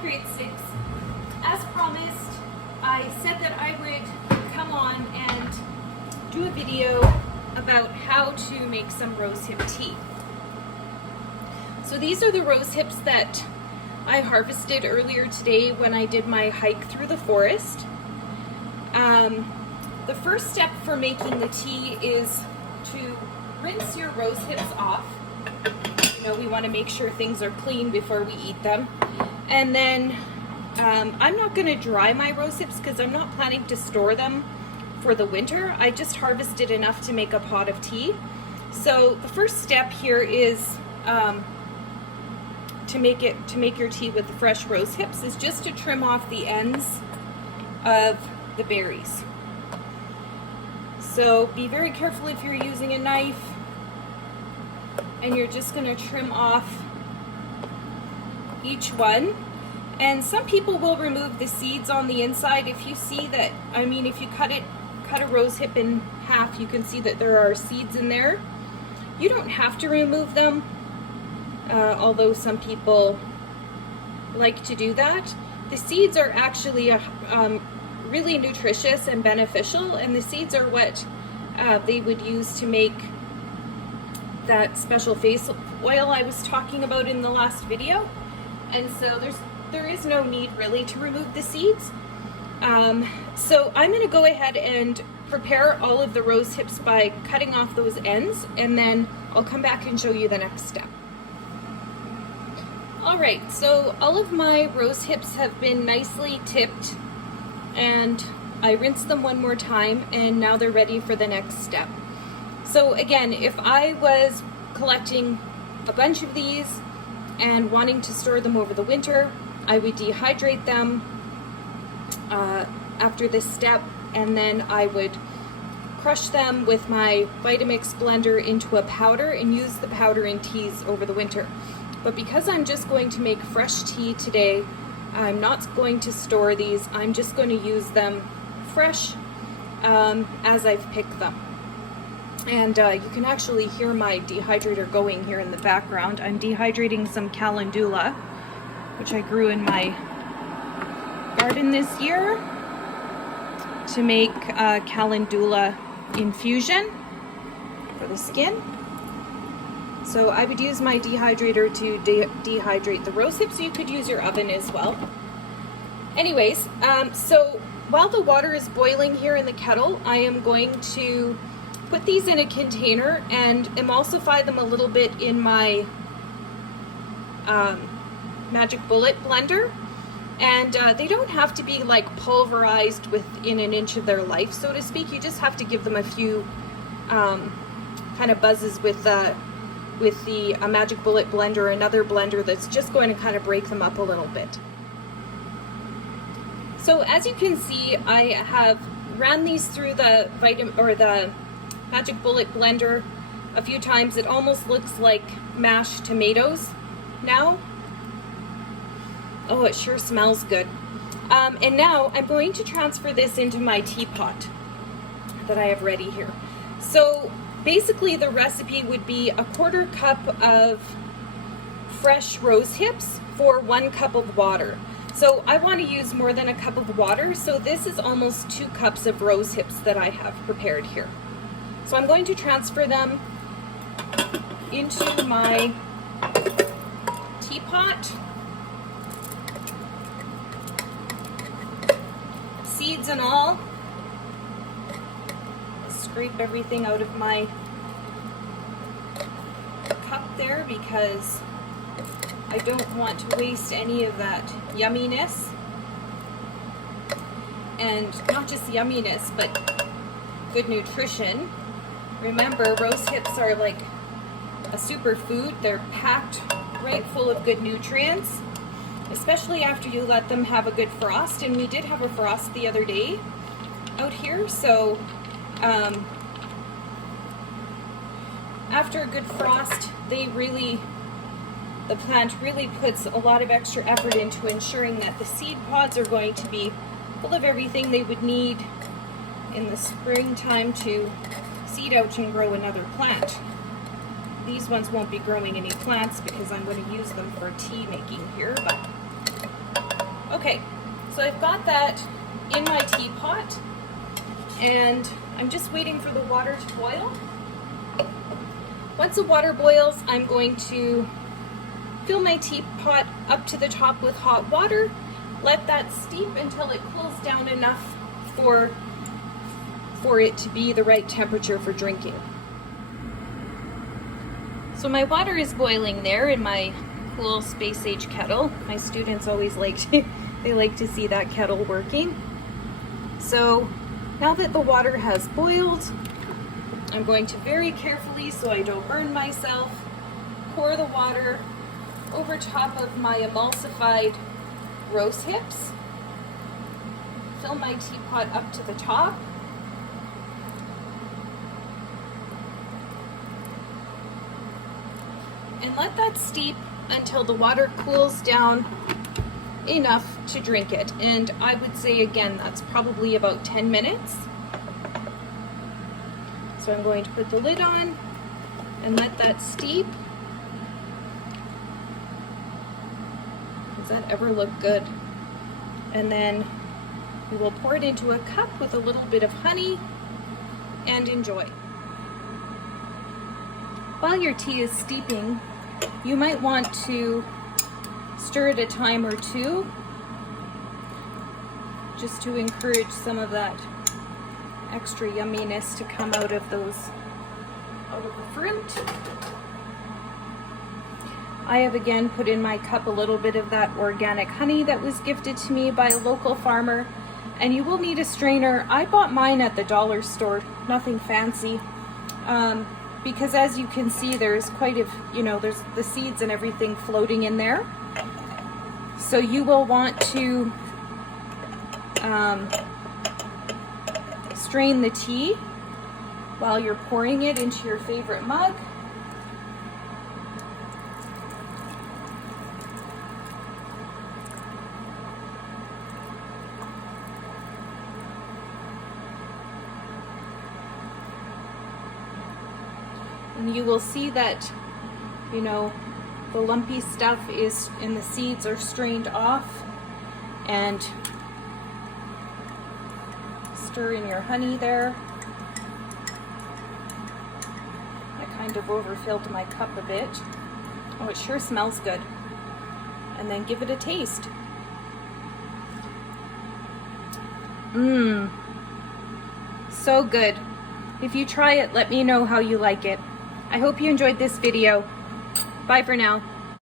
grade 6. As promised, I said that I would come on and do a video about how to make some rosehip tea. So these are the rosehips that I harvested earlier today when I did my hike through the forest. The first step for making the tea is to rinse your rosehips off. You know, we want to make sure things are clean before we eat them. And then I'm not going to dry my rosehip because I'm not planning to store them for the winter. I just harvested enough to make a pot of tea. So the first step here is to make your tea with the fresh rosehips is just to trim off the ends of the berries. So be very careful if you're using a knife, and you're just going to trim off each one. And some people will remove the seeds on the inside. If you see that, I mean, if you cut a rosehip in half, you can see that there are seeds in there. You don't have to remove them, although some people like to do that. The seeds are actually really nutritious and beneficial, and the seeds are what they would use to make that special face oil I was talking about in the last video. And so there is no need really to remove the seeds. So I'm going to go ahead and prepare all of the rose hips by cutting off those ends, and then I'll come back and show you the next step. Alright, so all of my rose hips have been nicely tipped, and I rinsed them one more time, and now they're ready for the next step. So again, if I was collecting a bunch of these and wanting to store them over the winter, I would dehydrate them after this step, and then I would crush them with my Vitamix blender into a powder and use the powder in teas over the winter. But because I'm just going to make fresh tea today, I'm not going to store these. I'm just going to use them fresh as I've picked them. And you can actually hear my dehydrator going here in the background. I'm dehydrating some calendula, which I grew in my garden this year, to make calendula infusion for the skin. So I would use my dehydrator to dehydrate the rosehip, so you could use your oven as well. Anyways, so while the water is boiling here in the kettle, I am going to put these in a container and emulsify them a little bit in my Magic Bullet blender. And they don't have to be like pulverized within an inch of their life, so to speak. You just have to give them a few kind of buzzes with the Magic Bullet blender, or another blender that's just going to kind of break them up a little bit. So as you can see, I have ran these through the Magic Bullet blender a few times. It almost looks like mashed tomatoes now. Oh, it sure smells good. And now I'm going to transfer this into my teapot that I have ready here. So basically the recipe would be a 1/4 cup of fresh rose hips for 1 cup of water. So I want to use more than a cup of water, so this is almost 2 cups of rose hips that I have prepared here. So I'm going to transfer them into my teapot. Seeds and all. Scrape everything out of my cup there because I don't want to waste any of that yumminess. And not just yumminess, but good nutrition. Remember, rose hips are like a superfood. They're packed right full of good nutrients, especially after you let them have a good frost. And we did have a frost the other day out here, so after a good frost, the plant really puts a lot of extra effort into ensuring that the seed pods are going to be full of everything they would need in the springtime to seed out and grow another plant. These ones won't be growing any plants because I'm going to use them for tea making here, but Okay, so I've got that in my teapot, and I'm just waiting for the water to boil. Once the water boils, I'm going to fill my teapot up to the top with hot water, let that steep until it cools down enough for it to be the right temperature for drinking. So my water is boiling there in my cool space age kettle. My students always like to see that kettle working. So now that the water has boiled, I'm going to very carefully, so I don't burn myself, pour the water over top of my emulsified rose hips. Fill my teapot up to the top. And let that steep until the water cools down enough to drink it. And I would say, again, that's probably about 10 minutes. So I'm going to put the lid on and let that steep. Does that ever look good? And then we will pour it into a cup with a little bit of honey and enjoy. While your tea is steeping, you might want to stir it a time or two just to encourage some of that extra yumminess to come out of the fruit. I have again put in my cup a little bit of that organic honey that was gifted to me by a local farmer, and you will need a strainer. I bought mine at the dollar store, nothing fancy. Because as you can see, there's there's the seeds and everything floating in there. So you will want to strain the tea while you're pouring it into your favorite mug. And you will see that, the lumpy stuff is, and the seeds are strained off, and stir in your honey there. I kind of overfilled my cup a bit. Oh, it sure smells good. And then give it a taste. So good. If you try it, let me know how you like it. I hope you enjoyed this video. Bye for now.